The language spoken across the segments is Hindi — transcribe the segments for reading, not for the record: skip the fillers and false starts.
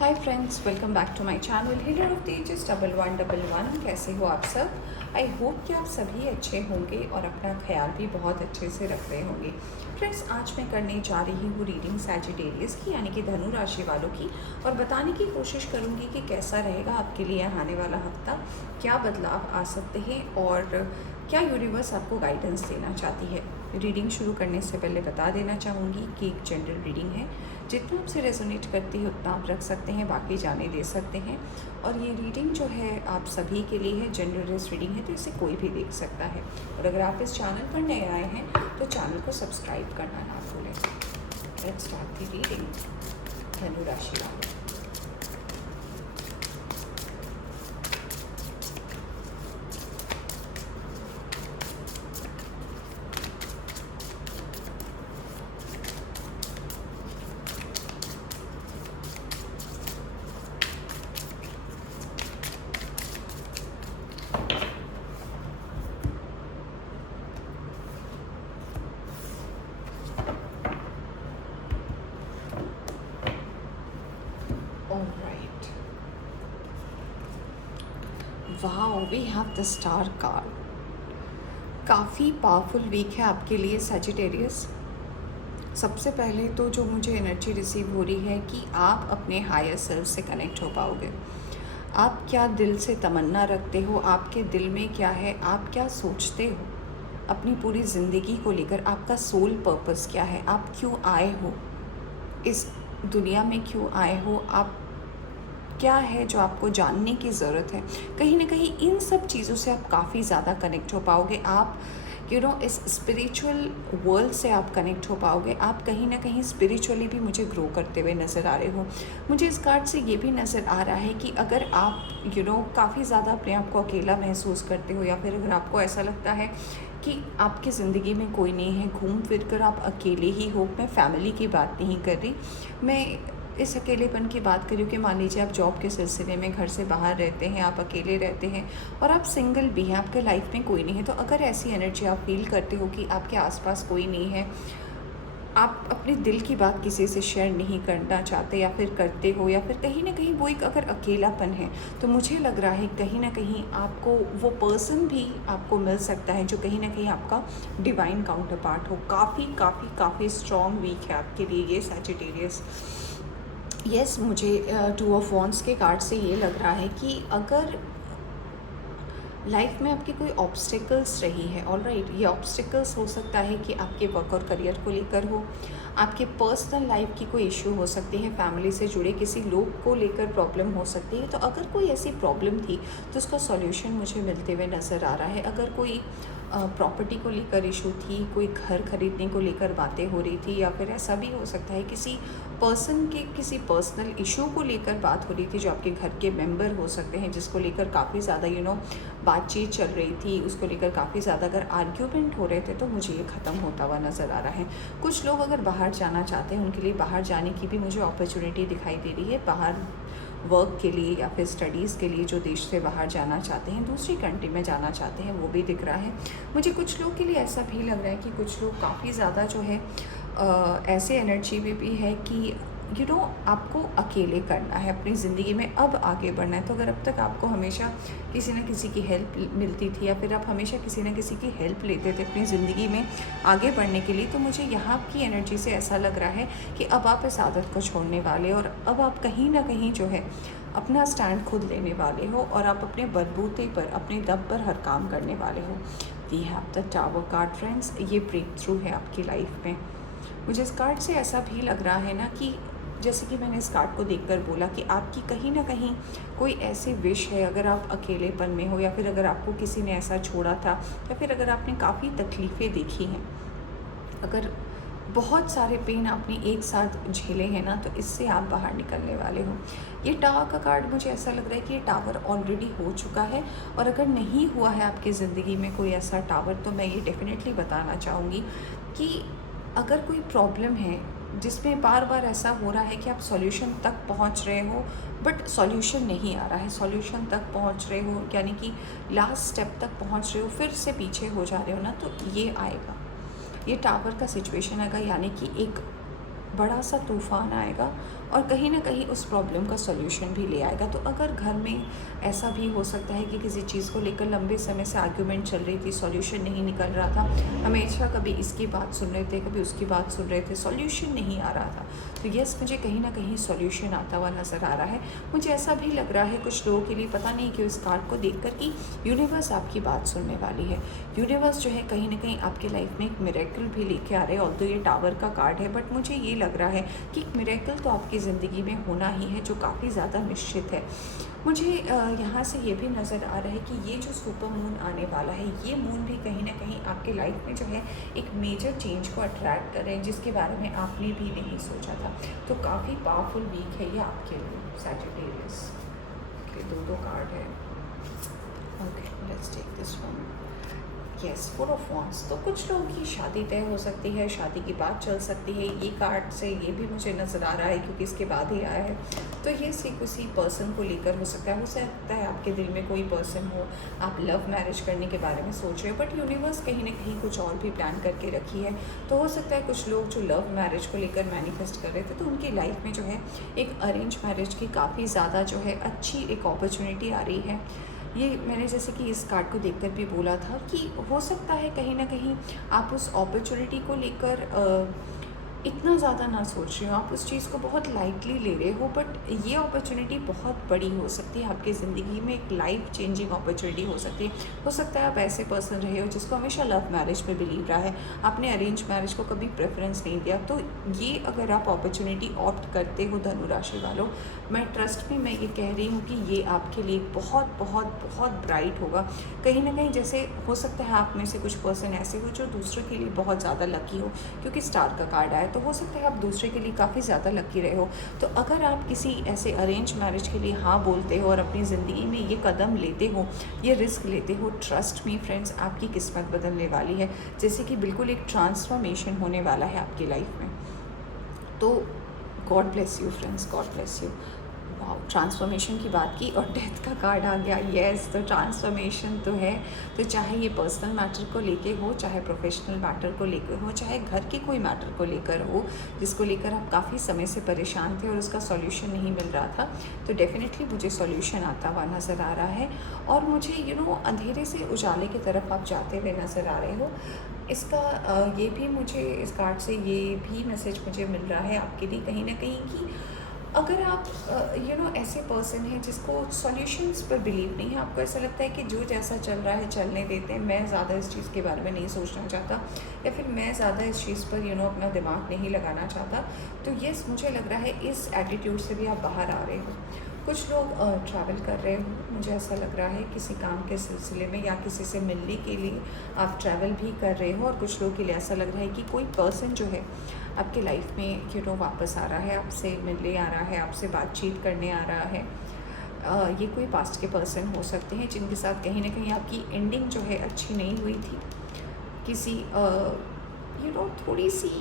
Hi friends, welcome back to my channel healer of the ages 1111। कैसे हो आप सब? आई होप कि आप सभी अच्छे होंगे और अपना ख्याल भी बहुत अच्छे से रख रहे होंगे। फ्रेंड्स, आज मैं करने जा रही हूँ रीडिंग सैजिटेरियस की, यानी कि धनु राशि वालों की, और बताने की कोशिश करूँगी कि कैसा रहेगा आपके लिए आने वाला हफ्ता, क्या बदलाव आ सकते हैं और क्या यूनिवर्स आपको गाइडेंस देना चाहती है। रीडिंग शुरू करने से पहले बता देना चाहूँगी कि एक जनरल रीडिंग है, जितना आपसे रेजोनेट करती है उतना आप रख सकते हैं, बाकी जाने दे सकते हैं। और ये रीडिंग जो है आप सभी के लिए है, जनरलिस्ट रीडिंग है, तो इसे कोई भी देख सकता है। और अगर आप इस चैनल पर नए आए हैं तो चैनल को सब्सक्राइब करना ना भूलें। Let's start the reading. धनु राशि वाले, alright. Wow, we have the star card. काफ़ी पावरफुल वीक है आपके लिए सैजिटेरियस। सबसे पहले तो जो मुझे एनर्जी रिसीव हो रही है कि आप अपने हायर सेल्फ से कनेक्ट हो पाओगे। आप क्या दिल से तमन्ना रखते हो, आपके दिल में क्या है, आप क्या सोचते हो अपनी पूरी ज़िंदगी को लेकर, आपका सोल पर्पस क्या है, आप क्यों आए हो इस दुनिया में, क्यों आए हो आप, क्या है जो आपको जानने की ज़रूरत है। कहीं ना कहीं इन सब चीज़ों से आप काफ़ी ज़्यादा कनेक्ट हो पाओगे। आप इस स्पिरिचुअल वर्ल्ड से आप कनेक्ट हो पाओगे। आप कहीं ना कहीं स्पिरिचुअली भी मुझे ग्रो करते हुए नज़र आ रहे हो। मुझे इस कार्ड से ये भी नज़र आ रहा है कि अगर आप काफ़ी ज़्यादा अपने आप को अकेला महसूस करते हो, या फिर अगर आपको ऐसा लगता है कि आपकी ज़िंदगी में कोई नहीं है, घूम फिर कर आप अकेले ही हो। मैं फैमिली की बात नहीं कर रही, मैं इस अकेलेपन की बात करी कि मान लीजिए आप जॉब के सिलसिले में घर से बाहर रहते हैं, आप अकेले रहते हैं और आप सिंगल भी हैं, आपके लाइफ में कोई नहीं है। तो अगर ऐसी एनर्जी आप फील करते हो कि आपके आसपास कोई नहीं है, आप अपने दिल की बात किसी से शेयर नहीं करना चाहते, या फिर करते हो, या फिर कहीं ना कहीं वो एक अगर अकेलापन है, तो मुझे लग रहा है कहीं ना कहीं आपको वो पर्सन भी आपको मिल सकता है जो कहीं ना कहीं आपका डिवाइन काउंटर पार्ट हो। काफ़ी काफ़ी काफ़ी स्ट्रॉन्ग वीक है आपके लिए ये सैजिटेरियस। यस, मुझे टू ऑफ वॉन्ड्स के कार्ड से ये लग रहा है कि अगर लाइफ में आपकी कोई ऑब्स्टिकल्स रही है, ऑलराइट, ये ऑब्स्टिकल्स हो सकता है कि आपके वर्क और करियर को लेकर हो, आपके पर्सनल लाइफ की कोई इशू हो सकती है, फैमिली से जुड़े किसी लोग को लेकर प्रॉब्लम हो सकती है। तो अगर कोई ऐसी प्रॉब्लम थी तो उसका सॉल्यूशन मुझे मिलते हुए नज़र आ रहा है। अगर कोई प्रॉपर्टी को लेकर इशू थी, कोई घर खरीदने को लेकर बातें हो रही थी, या फिर ऐसा भी हो सकता है किसी पर्सन के किसी पर्सनल इशू को लेकर बात हो रही थी, जो आपके घर के मेंबर हो सकते हैं, जिसको लेकर काफ़ी ज़्यादा बातचीत चल रही थी, उसको लेकर काफ़ी ज़्यादा अगर आर्ग्यूमेंट हो रहे थे, तो मुझे ये ख़त्म होता हुआ नज़र आ रहा है। कुछ लोग अगर बाहर जाना चाहते हैं, उनके लिए बाहर जाने की भी मुझे अपॉर्चुनिटी दिखाई दे रही है, बाहर वर्क के लिए या फिर स्टडीज़ के लिए, जो देश से बाहर जाना चाहते हैं, दूसरी कंट्री में जाना चाहते हैं, वो भी दिख रहा है मुझे। कुछ लोग के लिए ऐसा भी लग रहा है कि कुछ लोग काफ़ी ज़्यादा जो है ऐसे एनर्जी में भी है कि आपको अकेले करना है अपनी ज़िंदगी में, अब आगे बढ़ना है। तो अगर अब तक आपको हमेशा किसी न किसी की हेल्प मिलती थी, या फिर आप हमेशा किसी न किसी की हेल्प लेते थे अपनी ज़िंदगी में आगे बढ़ने के लिए, तो मुझे यहाँ की एनर्जी से ऐसा लग रहा है कि अब आप इस आदत को छोड़ने वाले, और अब आप कहीं ना कहीं जो है अपना स्टैंड खुद लेने वाले हो, और आप अपने बलबूते पर, अपने दम पर हर काम करने वाले हो। We have the tower card friends. ये ब्रेक थ्रू है आपकी लाइफ में। मुझे इस कार्ड से ऐसा भी लग रहा है ना कि जैसे कि मैंने इस कार्ड को देखकर बोला कि आपकी कहीं ना कहीं कोई ऐसी विश है, अगर आप अकेलेपन में हो, या फिर अगर आपको किसी ने ऐसा छोड़ा था, या फिर अगर आपने काफ़ी तकलीफ़ें देखी हैं, अगर बहुत सारे पेन आपने एक साथ झेले हैं ना, तो इससे आप बाहर निकलने वाले हो। ये टावर का कार्ड, मुझे ऐसा लग रहा है कि ये टावर ऑलरेडी हो चुका है, और अगर नहीं हुआ है आपकी ज़िंदगी में कोई ऐसा टावर, तो मैं ये डेफिनेटली बताना चाहूँगी कि अगर कोई प्रॉब्लम है जिसमें बार बार ऐसा हो रहा है कि आप सॉल्यूशन तक पहुंच रहे हो, बट सॉल्यूशन नहीं आ रहा है, सॉल्यूशन तक पहुंच रहे हो यानी कि लास्ट स्टेप तक पहुंच रहे हो, फिर से पीछे हो जा रहे हो ना, तो ये आएगा, ये टावर का सिचुएशन आएगा, यानी कि एक बड़ा सा तूफान आएगा और कहीं ना कहीं उस प्रॉब्लम का सॉल्यूशन भी ले आएगा। तो अगर घर में ऐसा भी हो सकता है कि किसी चीज़ को लेकर लंबे समय से आर्ग्यूमेंट चल रही थी, सॉल्यूशन नहीं निकल रहा था, हमेशा कभी इसकी बात सुन रहे थे, कभी उसकी बात सुन रहे थे, सॉल्यूशन नहीं आ रहा था, तो यस, मुझे कहीं ना कहीं सॉल्यूशन आता हुआ नज़र आ रहा है। मुझे ऐसा भी लग रहा है कुछ लोगों के लिए, पता नहीं क्यों, इस कार्ड को देखकर कि यूनिवर्स आपकी बात सुनने वाली है। यूनिवर्स जो है कहीं ना कहीं आपके लाइफ में एक मिरेकल भी लेके आ रहे हैं। ऑल्दो ये टावर का कार्ड है, बट मुझे ये लग रहा है कि एक मिरेकल तो आपकी ज़िंदगी में होना ही है, जो काफ़ी ज़्यादा निश्चित है। मुझे यहाँ से ये भी नज़र आ रहा है कि ये जो सुपर मून आने वाला है, ये मून भी कहीं ना कहीं आपके लाइफ में जो है एक मेजर चेंज को अट्रैक्ट कर रहे हैं, जिसके बारे में आपने भी नहीं सोचा था। तो काफ़ी पावरफुल वीक है ये आपके लिए सैजिटेरियस के। दो कार्ड है। Okay, let's take this one. Yes, 4 of wands. तो कुछ लोगों की शादी तय हो सकती है, शादी की बात चल सकती है। ये कार्ड से ये भी मुझे नज़र आ रहा है क्योंकि इसके बाद ही आया है। तो ये किसी पर्सन को लेकर हो सकता है आपके दिल में कोई पर्सन हो, आप लव मैरिज करने के बारे में सोच रहे हो, बट यूनिवर्स कहीं ना कहीं कुछ और भी प्लान करके रखी है। तो हो सकता है कुछ लोग जो लव मैरिज को लेकर मैनिफेस्ट कर रहे थे, तो उनकी लाइफ में जो है एक अरेंज मैरिज की काफ़ी ज़्यादा जो है अच्छी एक अपॉर्चुनिटी आ रही है। ये मैंने जैसे कि इस कार्ड को देखकर भी बोला था कि हो सकता है कहीं ना कहीं आप उस अपॉर्चुनिटी को लेकर इतना ज़्यादा ना सोच रहे हो, आप उस चीज़ को बहुत लाइटली ले रहे हो, बट ये अपॉर्चुनिटी बहुत बड़ी हो सकती है आपकी ज़िंदगी में, एक लाइफ चेंजिंग अपॉर्चुनिटी हो सकती है। हो सकता है आप ऐसे पर्सन रहे हो जिसको हमेशा लव मैरिज में बिलीव रहा है, आपने अरेंज मैरिज को कभी प्रेफरेंस नहीं दिया। तो ये अगर आप अपॉर्चुनिटी ऑप्ट करते हो धनु राशि वालों, मैं ट्रस्ट में मैं ये कह रही हूँ कि ये आपके लिए बहुत बहुत बहुत ब्राइट होगा। कहीं ना कहीं जैसे हो सकता है आप में से कुछ पर्सन ऐसे हो जो दूसरों के लिए बहुत ज़्यादा लकी हो, क्योंकि स्टार का कार्ड आया, तो हो सकता है आप दूसरे के लिए काफ़ी ज़्यादा लकी रहे हो। तो अगर आप किसी ऐसे अरेंज मैरिज के लिए हाँ बोलते हो और अपनी ज़िंदगी में ये कदम लेते हो, ये रिस्क लेते हो, ट्रस्ट मी फ्रेंड्स, आपकी किस्मत बदलने वाली है। जैसे कि बिल्कुल एक ट्रांसफॉर्मेशन होने वाला है आपकी लाइफ में। तो God bless you friends, God bless you. Transformation की बात की और डेथ का कार्ड आ गया। येस, तो ट्रांसफॉर्मेशन तो है। तो चाहे ये पर्सनल मैटर को लेके हो, चाहे प्रोफेशनल मैटर को लेकर हो, चाहे घर के कोई मैटर को लेकर हो जिसको लेकर आप काफ़ी समय से परेशान थे और उसका सॉल्यूशन नहीं मिल रहा था, तो डेफिनेटली मुझे सॉल्यूशन आता हुआ नज़र आ रहा है। और मुझे अंधेरे से उजाले की तरफ आप जाते हुए नज़र आ रहे हो। इसका ये भी मुझे इस कार्ड से ये भी मैसेज मुझे मिल रहा है आपके लिए कहीं ना कहीं कि अगर आप ऐसे पर्सन हैं जिसको सॉल्यूशंस पर बिलीव नहीं है, आपको ऐसा लगता है कि जो जैसा चल रहा है चलने देते हैं, मैं ज़्यादा इस चीज़ के बारे में नहीं सोचना चाहता, या फिर मैं ज़्यादा इस चीज़ पर अपना दिमाग नहीं लगाना चाहता, तो यस, मुझे लग रहा है इस एटीट्यूड से भी आप बाहर आ रहे हो। कुछ लोग ट्रैवल कर रहे हो, मुझे ऐसा लग रहा है किसी काम के सिलसिले में या किसी से मिलने के लिए आप ट्रैवल भी कर रहे हो। और कुछ लोगों के लिए ऐसा लग रहा है कि कोई पर्सन जो है आपके लाइफ में वापस आ रहा है, आपसे मिलने आ रहा है, आपसे बातचीत करने आ रहा है। ये कोई पास्ट के पर्सन हो सकते हैं जिनके साथ कहीं ना कहीं आपकी एंडिंग जो है अच्छी नहीं हुई थी। किसी थोड़ी सी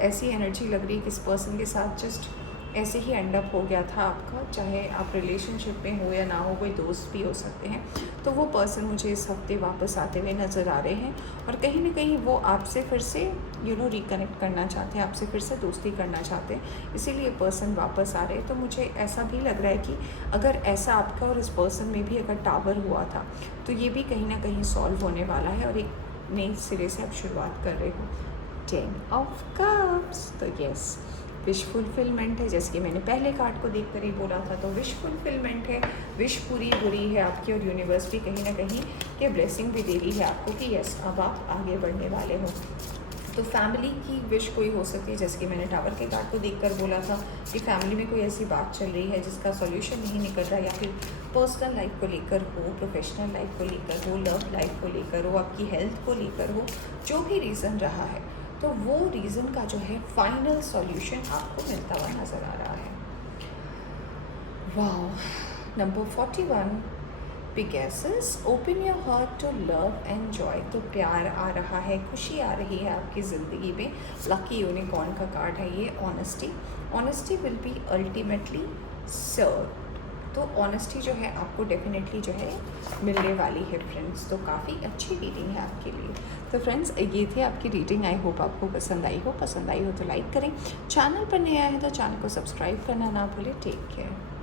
ऐसी एनर्जी लग रही है कि इस पर्सन के साथ जस्ट ऐसे ही एंड अप हो गया था आपका, चाहे आप रिलेशनशिप में हो या ना हो, कोई दोस्त भी हो सकते हैं। तो वो पर्सन मुझे इस हफ्ते वापस आते हुए नज़र आ रहे हैं और कहीं ना कहीं वो आपसे फिर से रिकनेक्ट करना चाहते हैं, आपसे फिर से दोस्ती करना चाहते हैं, इसीलिए पर्सन वापस आ रहे हैं। तो मुझे ऐसा भी लग रहा है कि अगर ऐसा आपका और इस पर्सन में भी अगर टावर हुआ था, तो ये भी कहीं ना कहीं सॉल्व होने वाला है और एक नई सिरे से आप शुरुआत कर रहे हो। 10 ऑफ कप्स। तो यस, विश फुलफिलमेंट है, जैसे कि मैंने पहले कार्ड को देखकर ही बोला था। तो विश फुलफिलमेंट है, विश पूरी हो रही है आपकी और यूनिवर्स भी कहीं ना कहीं के ब्लेसिंग भी दे रही है आपको कि यस, अब आप आगे बढ़ने वाले हो। तो फैमिली की विश कोई हो सकती है, जैसे कि मैंने टावर के कार्ड को देखकर बोला था कि फैमिली में कोई ऐसी बात चल रही है जिसका सॉल्यूशन नहीं निकल रहा, या फिर पर्सनल लाइफ को लेकर हो, प्रोफेशनल लाइफ को लेकर हो, लव लाइफ को लेकर हो, आपकी हेल्थ को लेकर हो, जो भी रीज़न रहा है, तो वो रीज़न का जो है फाइनल सॉल्यूशन आपको मिलता हुआ नज़र आ रहा है। Wow, number 41, Pegasus, open your heart to love and joy. तो प्यार आ रहा है, खुशी आ रही है आपकी ज़िंदगी में। लकी यूनिकॉर्न का कार्ड है ये। Honesty, honesty will be ultimately serve. तो ऑनेस्टी जो है आपको डेफिनेटली जो है मिलने वाली है फ्रेंड्स। तो काफ़ी अच्छी रीडिंग है आपके लिए। तो फ्रेंड्स ये थी आपकी रीडिंग। आई होप आपको पसंद आई हो तो लाइक करें। चैनल पर नया है तो चैनल को सब्सक्राइब करना ना भूलें। Take care.